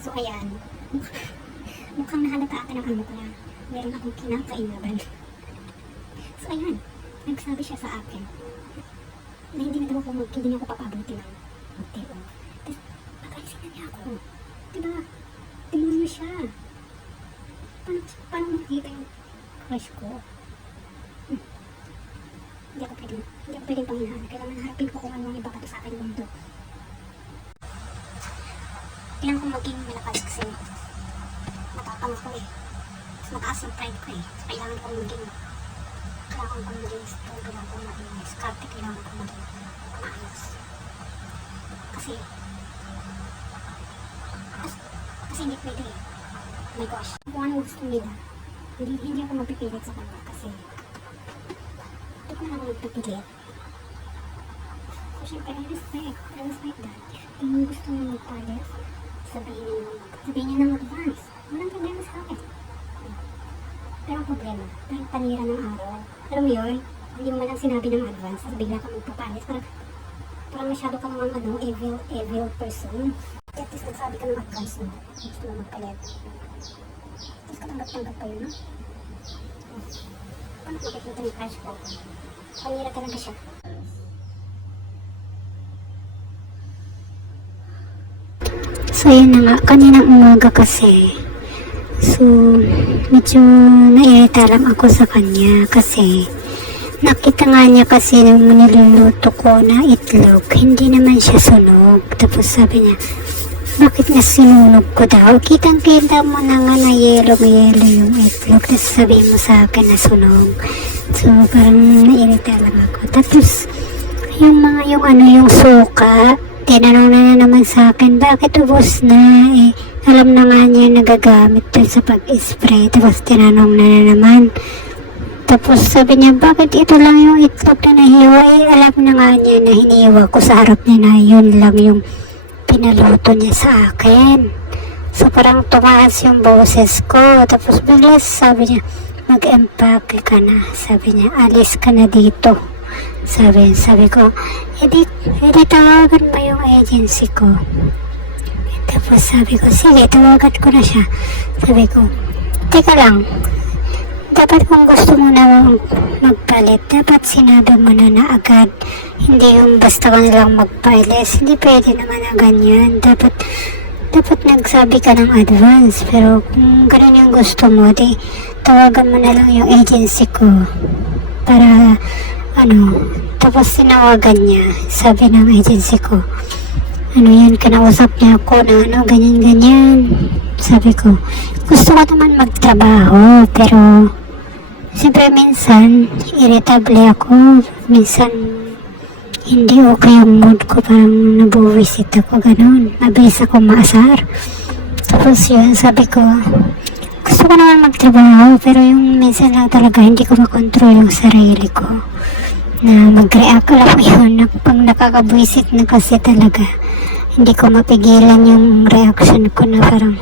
So ayan, mukhang nahalata ata ng amo ko na meron akong kinakainaban. So ayan, nagsabi siya sa akin na hindi na daw ako hindi niya ako papabuti ng day off. Tapos pagalisin na niya ako. Diba? Demonyo siya. Paano makikita yung crush ko? Hindi ako pwedeng panginahan. Kailangan harapin ko kung ano ang ibabato sa akin ng mundo. Kailangan kong maging malakas kasi matapang ako eh. Mas mataas yung pride ko eh. So, kailangan kong maging strong, kailangan kong maging diskarte, kailangan kong maging maayos. Kasi hindi pwede eh. Oh my gosh. Kung ano gusto nila, hindi ako mapipilit sa kanila kasi hindi ko na ako magpipilit. So, syempre, I respect that. Kung gusto nyo magpalit, sabihin nyo ng advance. Walang problema sa akin. Pero ang problema, dahil panira ng araw. Alam mo yun, hindi mo lang sinabi ng advance, at bigla ka magpapalit. Parang masyado kang mga evil person. At least nagsabi ka ng advance mo. Gusto mo magpalit. Tapos katanggap-tanggap pa yun, no? Paano makikita yung crush ko? Panira talaga siya. So yun na nga, kaninang umaga kasi, so medyo nairita lang ako sa kanya kasi nakita nga niya kasi nung niluluto ko na itlog, hindi naman siya sunog. Tapos sabi niya, bakit nga sinunog ko daw? Kitang-kita mo na nga na yellow yung itlog. Tapos sabihin mo sa akin na sunog. So parang nairita lang ako. Tapos yung suka, tinanong na naman sa akin, bakit ubos na? Eh, alam na nga niya nagagamit doon sa pag-spray. Tapos tinanong na naman. Tapos sabi niya, bakit ito lang yung itlog na nahiwa? Eh, alam na nga niya na hiniwa ko sa harap niya na yun lang yung pinaluto niya sa akin. So parang tumaas yung boses ko. Tapos bigla sabi niya, mag-empake ka na. Sabi niya, alis ka na dito. Sabi ko, edi tawagan mo yung agency ko. Tapos sabi ko, sige, tawagan ko na siya. Sabi ko, teka lang, dapat kung gusto mo na magpalit, dapat sinabi mo na agad. Hindi yung basta ka nilang magpalit. Hindi pwede naman na ganyan. Dapat nagsabi ka ng advance. Pero kung ganun yung gusto mo, di tawagan mo na lang yung agency ko. Para tapos tinawagan niya, sabi ng agency ko, yan, kinausap niya ako na ganyan. Sabi ko, gusto ko naman magtrabaho, pero siyempre minsan, irritable ako, minsan, hindi okay yung mood ko, parang nabuwisit ako, ganun, mabilis ako maasar. Tapos yun, sabi ko, gusto ko naman magtrabaho, pero yung minsan lang talaga, hindi ko makontrol yung sarili ko. Na mag-react, alam mo yun, pang nakakabwisit na kasi talaga, hindi ko mapigilan yung reaction ko na parang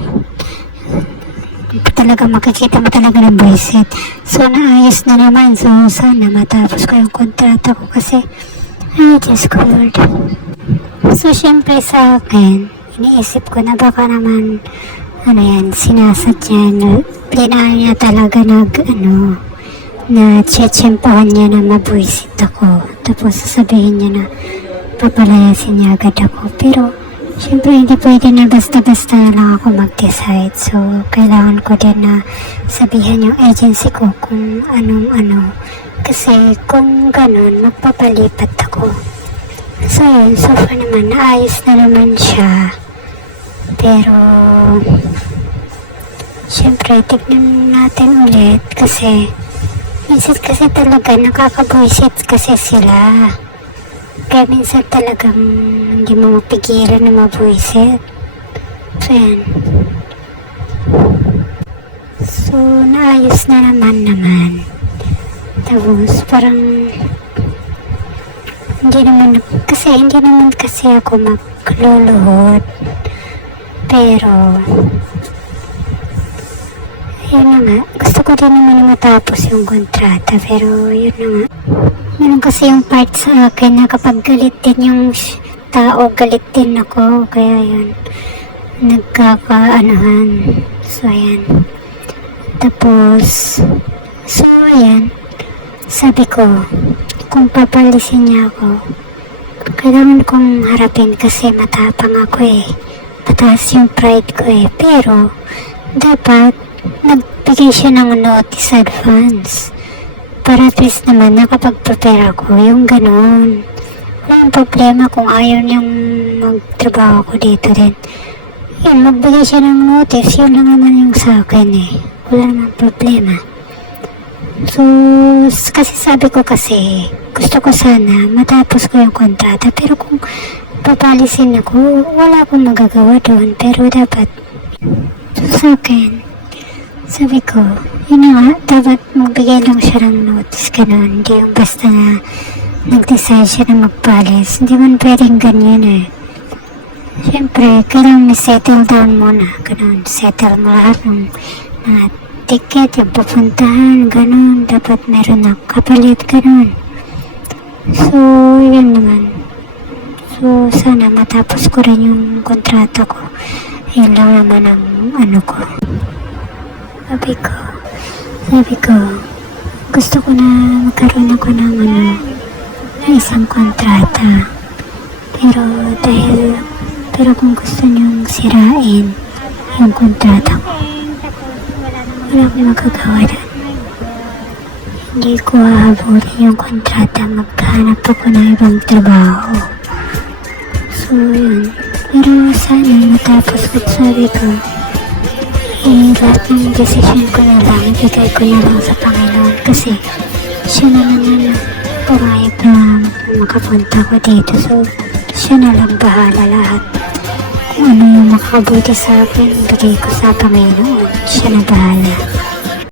talaga makikita mo talaga ng buwisit. So naayos na naman, so sana matapos ko yung kontrata ko kasi Diyos ko Lord. So syempre sa akin, iniisip ko na baka naman sinasadya na plinaan niya talaga na tsetsempahan niya na mabuisit ako. Tapos sasabihin niya na papalayasin niya agad ako. Pero, syempre hindi pwede na basta-basta na lang ako mag-decide. So, kailangan ko din na sabihan yung agency ko kung anong-ano. Kasi kung ganun, magpapalipat ako. So, yun. So far naman, naayos na naman siya. Pero, syempre, tignan natin ulit kasi minsan kasi talaga nakakabuisit kasi sila. Kaya minsan talagang hindi mo mapigilan na mabuisit. So yan. So naayos na naman. Tapos parang hindi naman kasi ako magluluhod. Pero yun na nga, gusto ko din naman matapos yung kontrata, pero yun na nga. Meron kasi yung part sa akin na kapag galit din yung tao, galit din ako, kaya yun. nagkakaanuhan. So, ayan. Tapos, so, ayan. Sabi ko, kung papalisin niya ako, kailangan kong harapin kasi matapang ako eh. Mataas yung pride ko eh. Pero, dapat, nagbigay siya ng notice advance. Para at least naman nakapag-prepare ako. Yung ganun. Walang problema kung ayaw niyang magtrabaho ko dito din. Yun, magbigay siya ng notice. Yun lang naman yung sa akin eh. Wala namang problema. So, kasi sabi ko kasi, gusto ko sana matapos ko yung kontrata. Pero kung papalisin ako, wala akong magagawa doon. Pero dapat, sa akin, sabi ko, yun na nga, dapat magbigay lang siya ng notice, ganun. Hindi yung basta na nag-decide siya na magpalis. Hindi man pwedeng ganyan eh. Siyempre, kailangan settle down muna, ganun. Settle mo lahat ng mga ticket, yung pupuntahan, ganun. Dapat meron na kapalit, ganun. So, yun naman. So, sana matapos ko rin yung kontrata ko. Yun lang naman ang ano ko. Sabi ko, gusto ko na magkaroon ako ng isang kontrata. Pero kung gusto niyong sirain yung kontrata ko, wala akong magagawa doon. Hindi ko hahabulin yung kontrata, maghanap ako ng ibang trabaho. So, yun. Pero sana matapos ko, sabi ko, lahat ng decision ko na lang, ibigay ko na lang sa Panginoon kasi siya na naman pumayag na makapunta ko dito. So, siya na lang bahala lahat. Kung ano yung makabuti sa akin, ibigay ko sa Panginoon. Siya na bahala.